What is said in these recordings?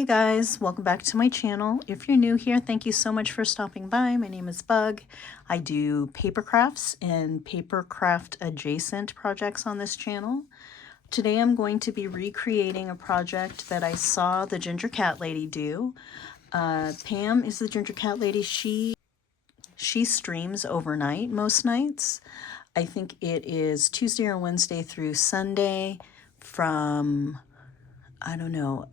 Hey guys, welcome back to my channel. If you're new here, thank you so much for stopping by. My name is Bug. I do paper crafts and paper craft adjacent projects on this channel. Today I'm going to be recreating a project that I saw the Ginger Cat Lady do. Pam is the Ginger Cat Lady. She streams overnight most nights. I think it is Tuesday or Wednesday through Sunday from, I don't know,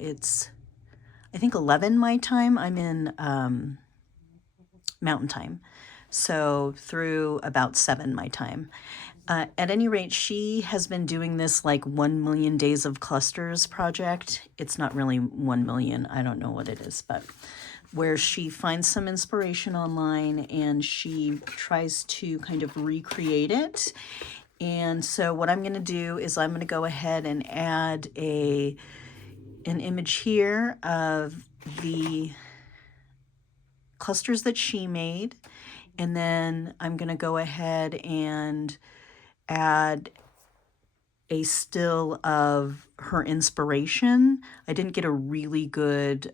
I think 11 my time. I'm in Mountain Time, so through about 7 my time. At any rate, she has been doing this like 1 million days of clusters project. It's not really 1 million, I don't know what it is, but where she finds some inspiration online and she tries to kind of recreate it. And so what I'm going to do is I'm going to go ahead and add an image here of the clusters that she made, and then I'm going to go ahead and add a still of her inspiration. I didn't get a really good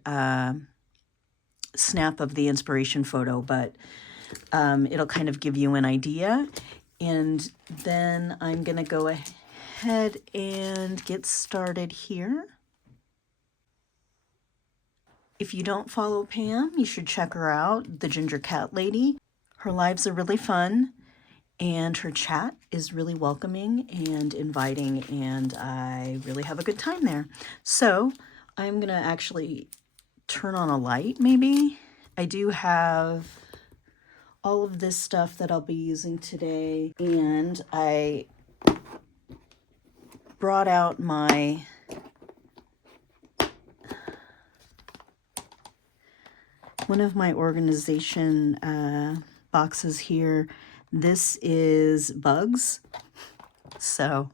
snap of the inspiration photo, but it'll kind of give you an idea. And then I'm going to go ahead and get started here. If you don't follow Pam, you should check her out, the Ginger Cat Lady. Her lives are really fun, and her chat is really welcoming and inviting, and I really have a good time there. So I'm going to actually turn on a light, maybe. I do have all of this stuff that I'll be using today, and I brought out one of my organization boxes here. This is bugs, so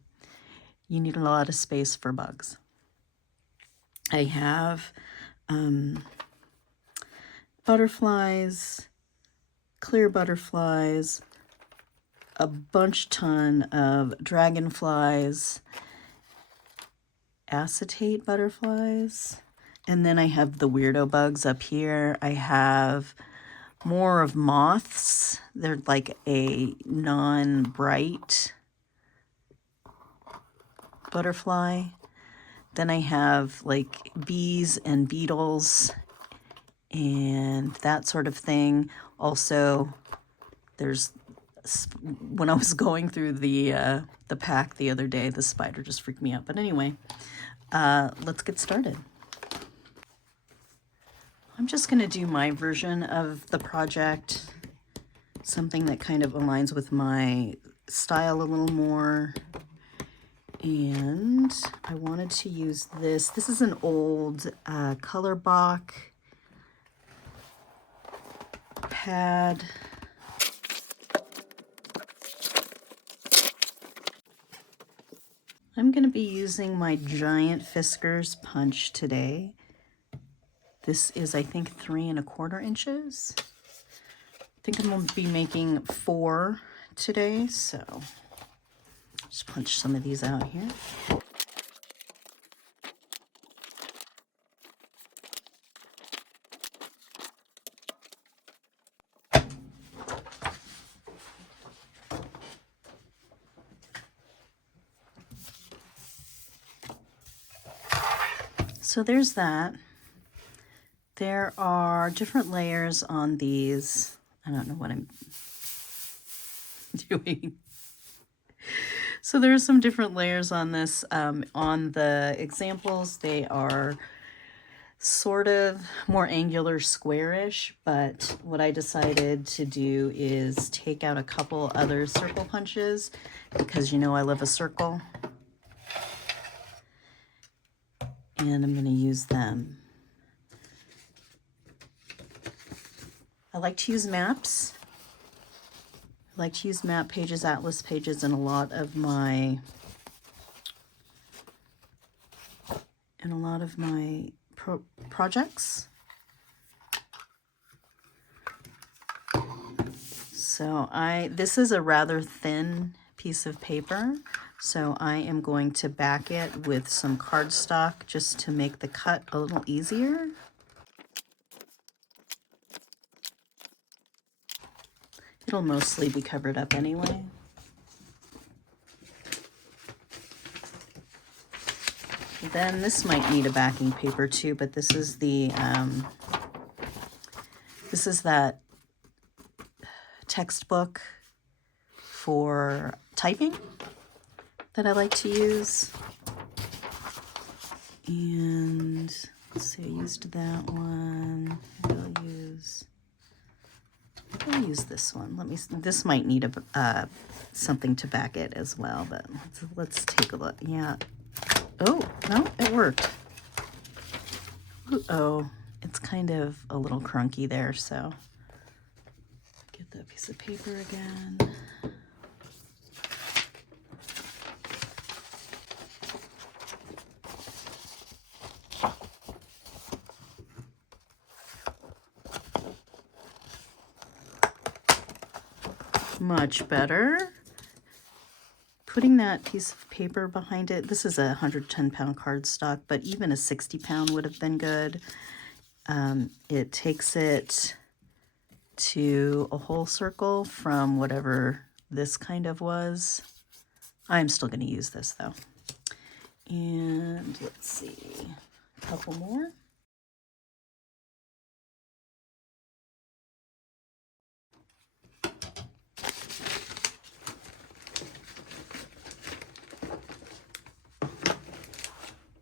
you need a lot of space for bugs. I have butterflies, clear butterflies, a ton of dragonflies, acetate butterflies, and then I have the weirdo bugs up here. I have more of moths. They're like a non-bright butterfly. Then I have like bees and beetles and that sort of thing. Also, when I was going through the pack the other day, the spider just freaked me out. But anyway, let's get started. I'm just going to do my version of the project, something that kind of aligns with my style a little more. And I wanted to use this. This is an old color box pad. I'm going to be using my giant Fiskars punch today. This is, I think, 3 1/4 inches. I think I'm going to be making 4 today, so just punch some of these out here. So there's that. There are different layers on these. I don't know what I'm doing. So there's some different layers on this. On the examples, they are sort of more angular, squarish, but what I decided to do is take out a couple other circle punches because you know I love a circle. And I'm going to use them. I like to use maps. I like to use map pages, atlas pages in a lot of my projects. So this is a rather thin piece of paper, So I am going to back it with some cardstock just to make the cut a little easier. It'll mostly be covered up anyway. Then this might need a backing paper too, but this is the this is that textbook for typing that I like to use. And let's see, I used that one. I'll use this one. This might need a something to back it as well, but let's take a look. Yeah. Oh, no, it worked. Oh, it's kind of a little crunky there, so get that piece of paper again. Much better. Putting that piece of paper behind it, this is a 110-pound cardstock, but even a 60-pound would have been good. It takes it to a whole circle from whatever this kind of was. I'm still going to use this though. And let's see, a couple more.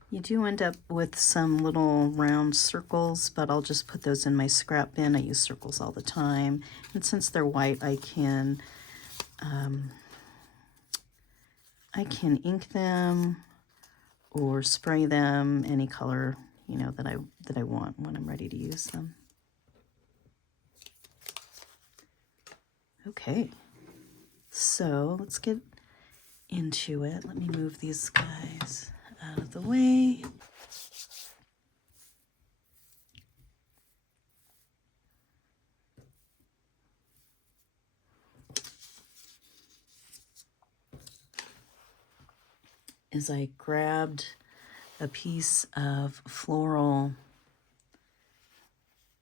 You do end up with some little round circles, but I'll just put those in my scrap bin. I use circles all the time. And since they're white, I can ink them or spray them any color, you know, that I want when I'm ready to use them. Okay, so let's get into it. Let me move these guys out of the way. As I grabbed a piece of floral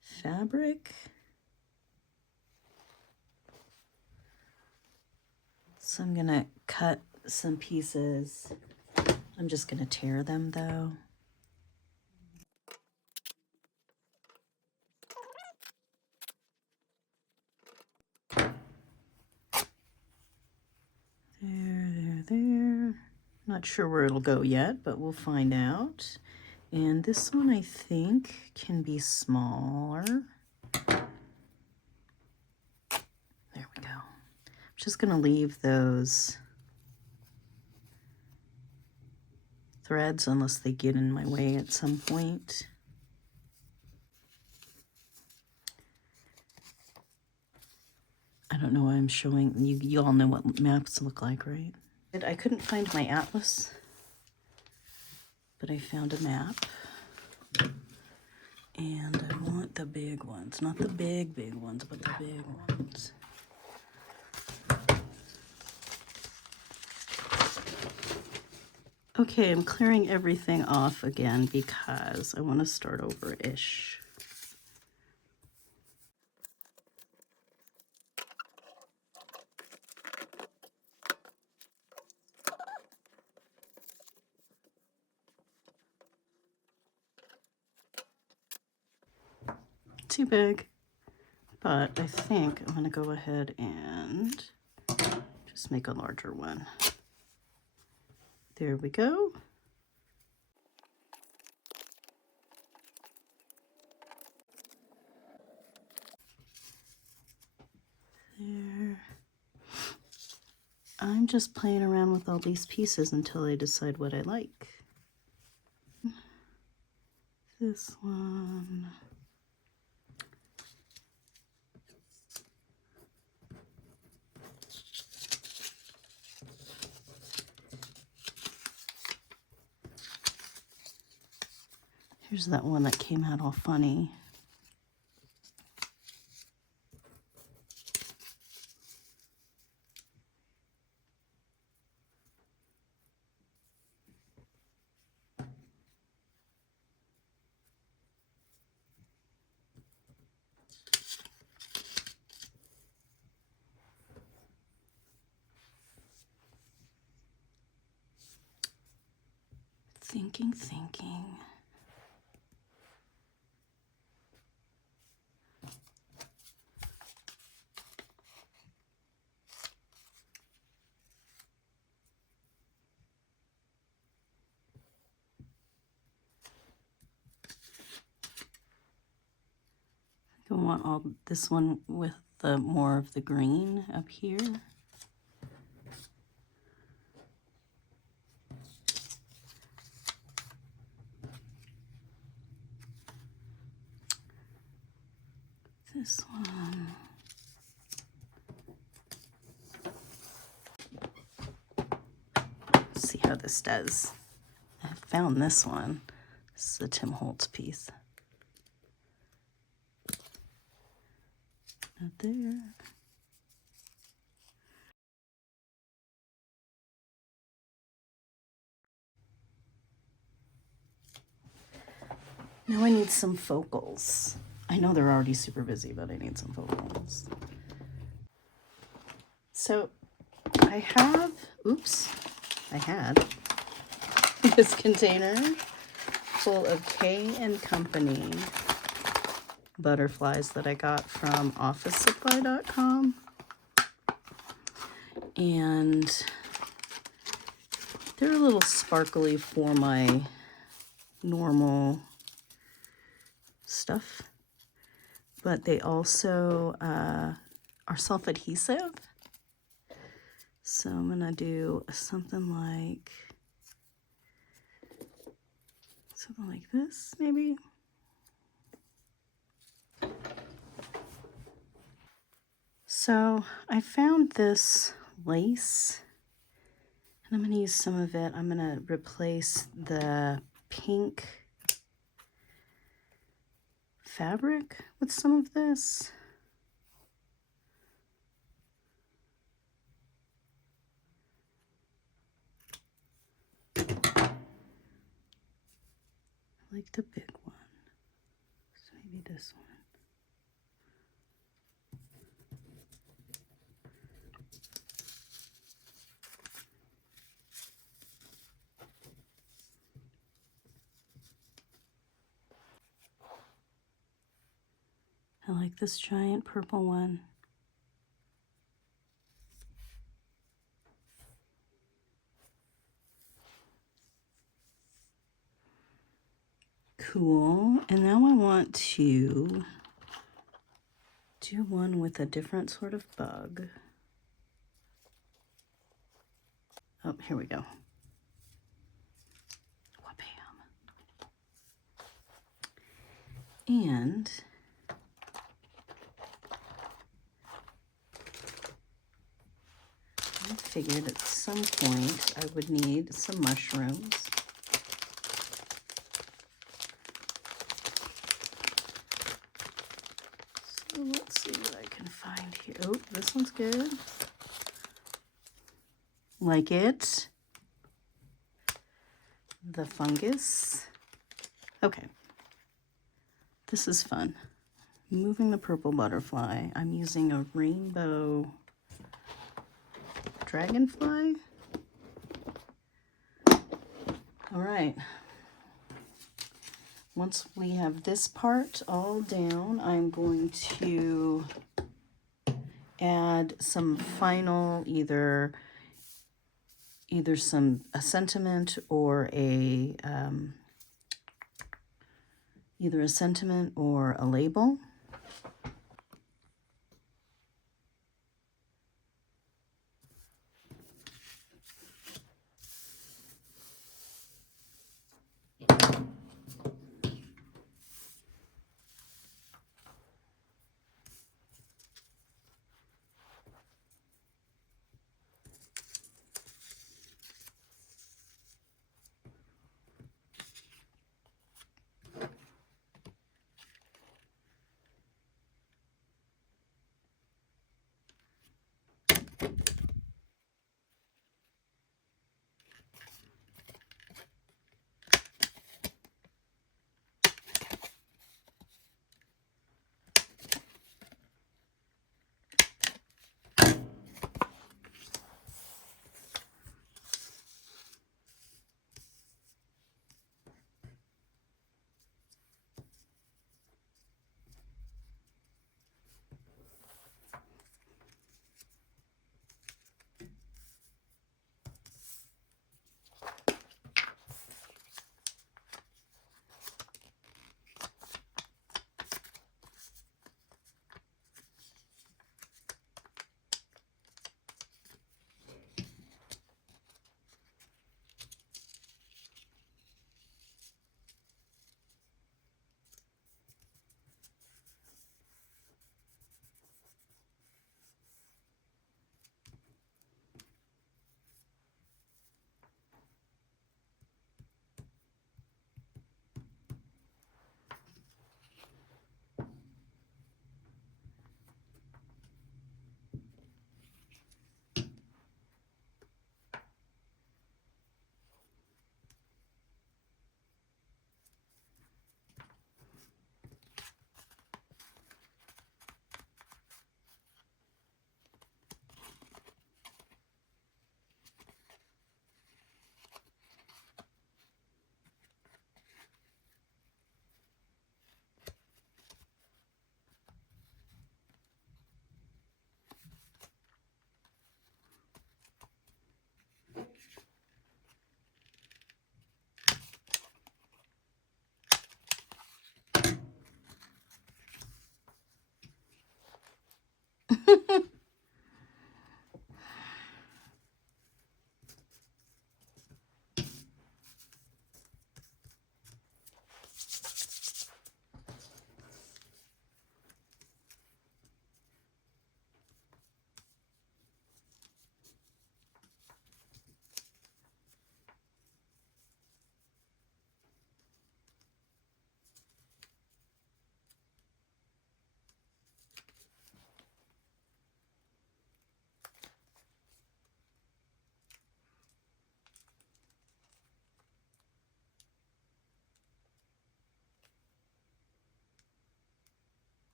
fabric. So I'm gonna cut some pieces. I'm just gonna tear them though. There. Not sure where it'll go yet, but we'll find out. And this one I think can be smaller. There we go. I'm just gonna leave those threads unless they get in my way at some point. I don't know why I'm showing you. You all know what maps look like, right? I couldn't find my atlas, but I found a map. And I want the big ones, not the big ones, but the big ones. Okay, I'm clearing everything off again because I want to start over-ish. Too big, but I think I'm going to go ahead and just make a larger one. There we go. There. I'm just playing around with all these pieces until I decide what I like. This one. Here's that one that came out all funny. Thinking. I want all this one with the more of the green up here. This one. Let's see how this does. I found this one. This is a Tim Holtz piece. Not there. Now I need some focals. I know they're already super busy, but I need some focals. So I had this container full of K and Company butterflies that I got from officesupply.com. And they're a little sparkly for my normal stuff, but they also are self-adhesive. So I'm gonna do something like this, maybe. So I found this lace, and I'm gonna use some of it. I'm gonna replace the pink fabric with some of this. I like the big one, so maybe this one. I like this giant purple one. Cool. And now I want to do one with a different sort of bug. Oh, here we go. Wha-bam. And I figured at some point I would need some mushrooms. So let's see what I can find here. Oh, this one's good. Like it. The fungus. Okay. This is fun. Moving the purple butterfly. I'm using a rainbow dragonfly. All right. Once we have this part all down, I'm going to add some final either a sentiment or a label.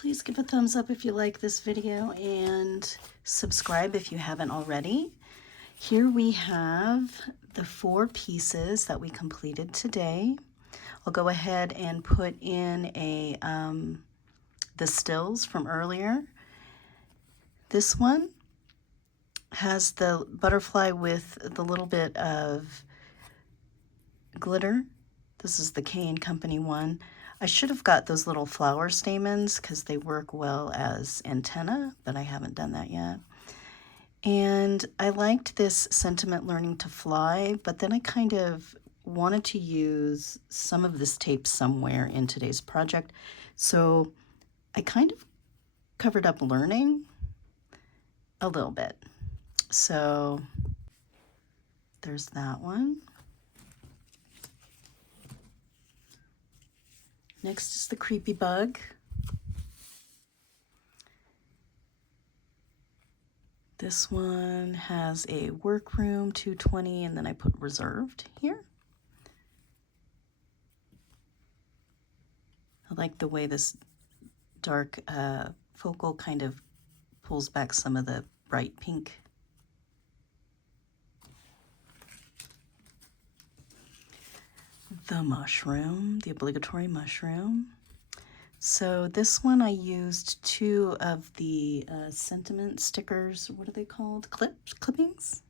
Please give a thumbs up if you like this video and subscribe if you haven't already. Here we have the 4 pieces that we completed today. I'll go ahead and put in the stills from earlier. This one has the butterfly with the little bit of glitter. This is the K & Company one. I should have got those little flower stamens because they work well as antenna, but I haven't done that yet. And I liked this sentiment learning to fly, but then I kind of wanted to use some of this tape somewhere in today's project. So I kind of covered up learning a little bit. So there's that one. Next is the creepy bug. This one has a workroom 220, and then I put reserved here. I like the way this dark focal kind of pulls back some of the bright pink. The mushroom, the obligatory mushroom. So this one I used 2 of the sentiment stickers. What are they called? Clippings?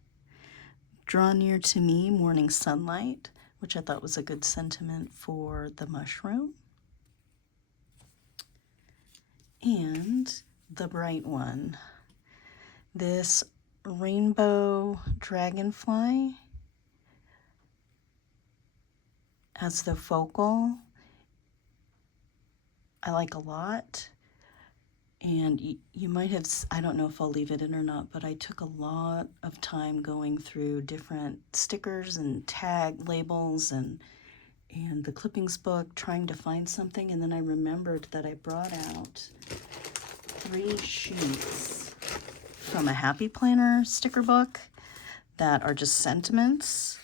Draw near to me, morning sunlight, which I thought was a good sentiment for the mushroom. And the bright one. This rainbow dragonfly as the focal, I like a lot. And you might have, I don't know if I'll leave it in or not, but I took a lot of time going through different stickers and tag labels and the clippings book, trying to find something. And then I remembered that I brought out 3 sheets from a Happy Planner sticker book that are just sentiments,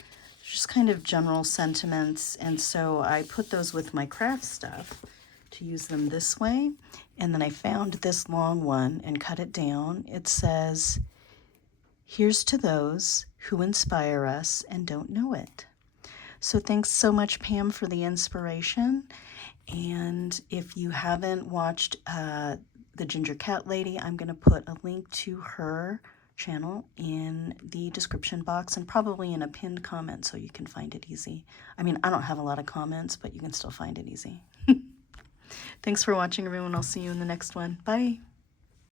just kind of general sentiments. And so I put those with my craft stuff to use them this way. And then I found this long one and cut it down. It says, "Here's to those who inspire us and don't know it." So thanks so much, Pam, for the inspiration. And if you haven't watched the Ginger Cat Lady, I'm going to put a link to her channel in the description box and probably in a pinned comment so you can find it easy. I mean, I don't have a lot of comments, but you can still find it easy. Thanks for watching, everyone. I'll see you in the next one. Bye.